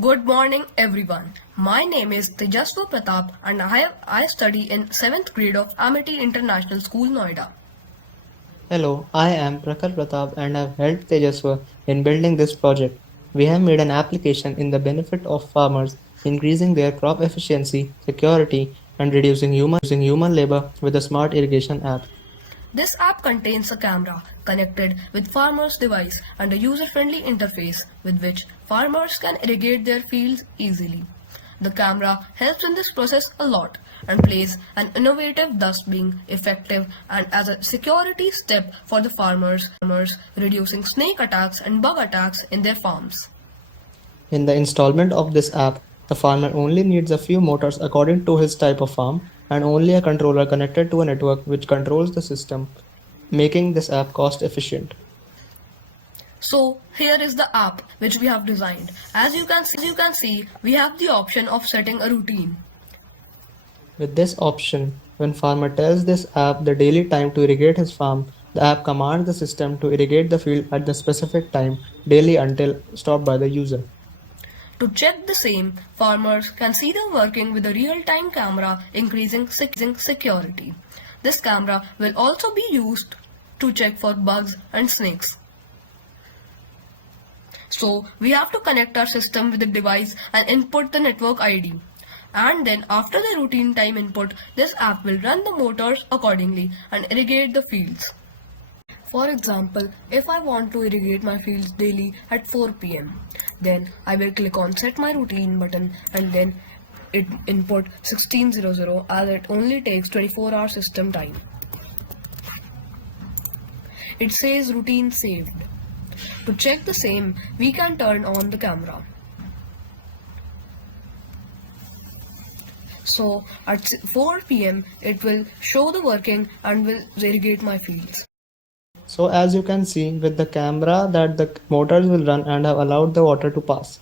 Good morning everyone. My name is Tejaswa Pratap and I study in 7th grade of Amity International School, Noida. Hello, I am Prakhar Pratap and have helped Tejaswa in building this project. We have made an application in the benefit of farmers, increasing their crop efficiency, security, and reducing human labor with a smart irrigation app. This app contains a camera connected with farmer's device and a user-friendly interface with which farmers can irrigate their fields easily. The camera helps in this process a lot and plays an innovative, thus being effective and as a security step for the farmers, reducing snake attacks and bug attacks in their farms. In the installment of this app, the farmer only needs a few motors according to his type of farm and only a controller connected to a network which controls the system, making this app cost efficient. So here is the app which we have designed. As you can see, we have the option of setting a routine. With this option, when farmer tells this app the daily time to irrigate his farm, the app commands the system to irrigate the field at the specific time daily until stopped by the user. To check the same, farmers can see them working with a real-time camera, increasing security. This camera will also be used to check for bugs and snakes. So we have to connect our system with the device and input the network ID. And then after the routine time input, this app will run the motors accordingly and irrigate the fields. For example, if I want to irrigate my fields daily at 4 p.m., then I will click on set my routine button and then it input 1600 as it only takes 24-hour system time. It says routine saved. To check the same, we can turn on the camera. So at 4 p.m. it will show the working and will irrigate my fields. So as you can see with the camera that the motors will run and have allowed the water to pass.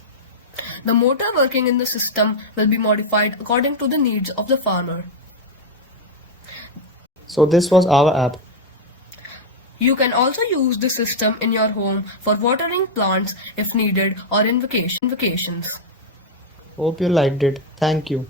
The motor working in the system will be modified according to the needs of the farmer. So this was our app. You can also use the system in your home for watering plants if needed or in vacations. Hope you liked it. Thank you.